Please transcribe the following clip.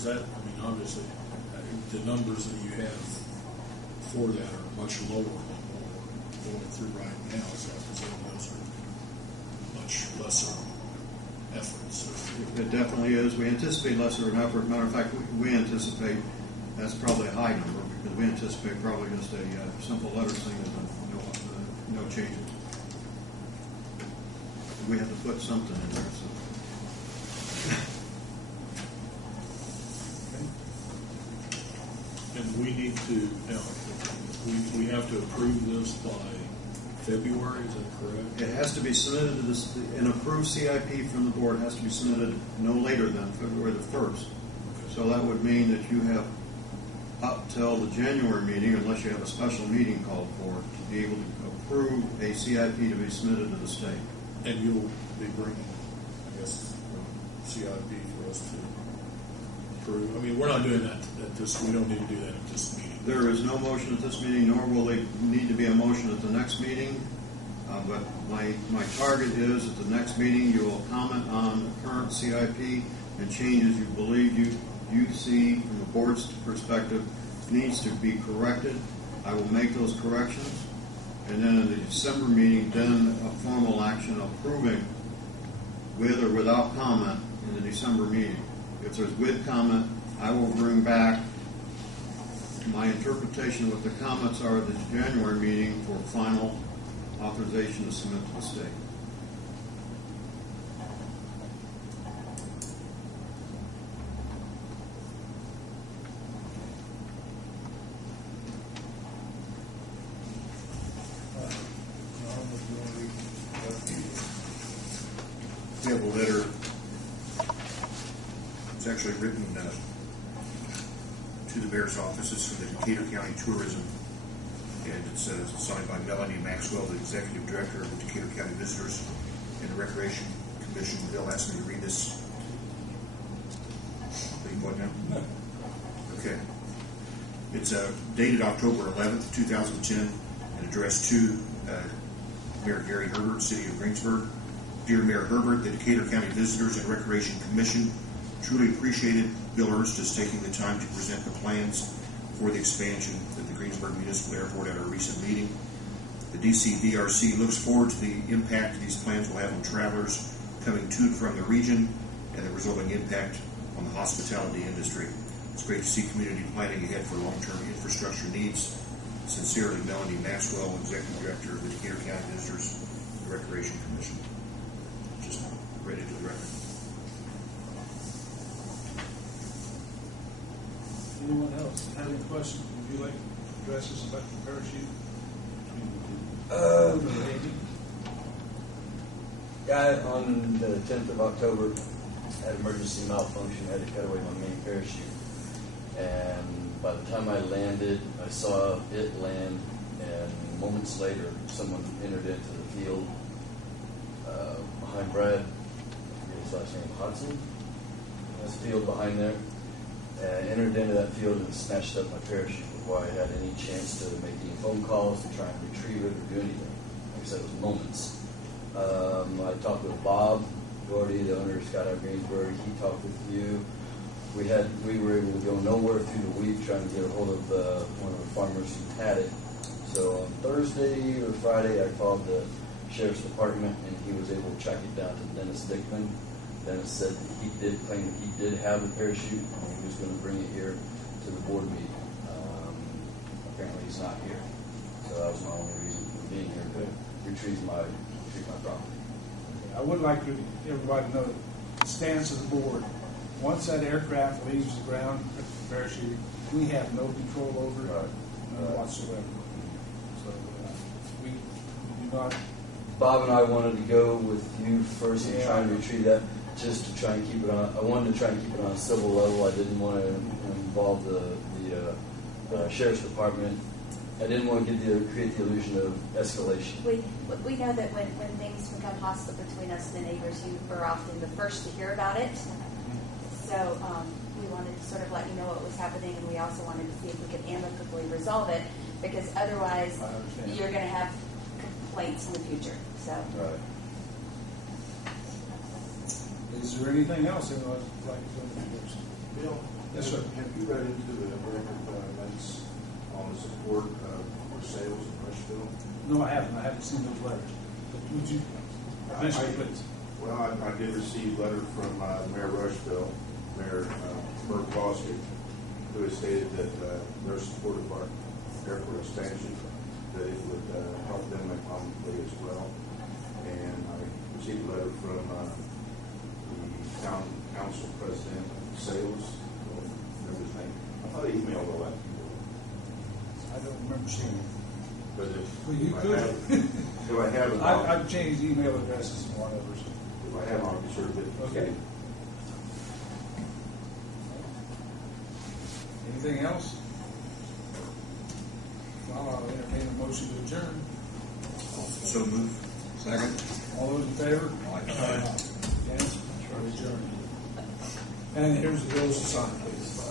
is that, I mean, obviously, the numbers that you have for that are much lower than what we're going through right now, so I presume those are much lesser efforts. It definitely is. We anticipate lesser of an effort. Matter of fact, we anticipate that's probably a high number because we anticipate probably just a simple letter thing and no changes. We have to put something in there. So. And we need to, now, we have to approve this by February, is that correct? It has to be submitted to this, an approved CIP from the board has to be submitted no later than February the 1st. Okay. So that would mean that you have up till the January meeting, unless you have a special meeting called for, to be able to approve a CIP to be submitted to the state. And you'll be bringing, I guess, CIP for us to approve. I mean, we're not doing that at this, we don't need to do that at this meeting. There is no motion at this meeting, nor will there need to be a motion at the next meeting. But my target is at the next meeting you will comment on the current CIP and changes you believe you see from the board's perspective needs to be corrected. I will make those corrections. And then in the December meeting, then a formal action approving with or without comment in the December meeting. If there's with comment, I will bring back my interpretation of what the comments are at the January meeting for final authorization to submit to the state. We have a letter. It's actually written to the mayor's office. It's from the Decatur County Tourism, and it's signed by Melanie Maxwell, the executive director of the Decatur County Visitors and Recreation Commission. They'll ask me to read this. Are you going now? No. Okay. It's dated October 11th, 2010, and addressed to Mayor Gary Herbert, City of Greensburg. Dear Mayor Herbert, the Decatur County Visitors and Recreation Commission truly appreciated Bill Ernst's taking the time to present the plans for the expansion at the Greensburg Municipal Airport at our recent meeting. The DCVRC looks forward to the impact these plans will have on travelers coming to and from the region and the resulting impact on the hospitality industry. It's great to see community planning ahead for long-term infrastructure needs. Sincerely, Melanie Maxwell, Executive Director of the Decatur County Visitors and Recreation Commission. Just read it to the record. Anyone else have any questions? Would you like to address us about the parachute? Guy on the 10th of October had emergency malfunction, had to cut away my main parachute. And by the time I landed, I saw it land, and moments later, someone entered into the field behind Brad, his last name Hudson, this field behind there. Entered into that field and snatched up my parachute before I had any chance to make any phone calls to try and retrieve it or do anything. Like I said, it was moments. I talked with Bob Gordy, the owner of Skydive Greensburg. He talked with you. We were able to go nowhere through the week trying to get a hold of one of the farmers who had it. So on Thursday or Friday, I called the sheriff's department, and he was able to track it down to Dennis Dickman. Dennis said that he did claim that he did have the parachute, and he was going to bring it here to the board meeting. Apparently he's not here. So that was my only reason for being here, to retrieve my property. I would like to everybody to know the stance of the board. Once that aircraft leaves the ground, the parachute, we have no control over it whatsoever. So we do not. Bob and I wanted to go with you first and try and retrieve that, just to try and keep it on. I wanted to try and keep it on a civil level. I didn't want to involve the sheriff's department. I didn't want to create the illusion of escalation. We know that when things become hostile between us and the neighbors, you are often the first to hear about it. So we wanted to sort of let you know what was happening, and we also wanted to see if we could amicably resolve it, because otherwise you're going to have complaints in the future. So. Right. Is there anything else anyone would like to do? Bill? Yes, sir. Have you read into the events on the support for sales in Rushville? No, I haven't seen those letters. But would you mention it, please? Well, I did receive a letter from Mayor Rushville, Mayor Bert Bostic, who has stated that their support of our airport expansion, that it would help them economically as well. And I received a letter from the town council president of sales, I don't remember his name. I thought he emailed all that. I don't remember seeing it. But Well, you could. if I have it, I've changed email addresses and whatever. So. if I have, I'll be sure to. Okay. Anything else? Well, I'll entertain a motion to adjourn. So moved. Second. All those in favor? Aye. Against? Adjourned. And here's the bills to sign, please.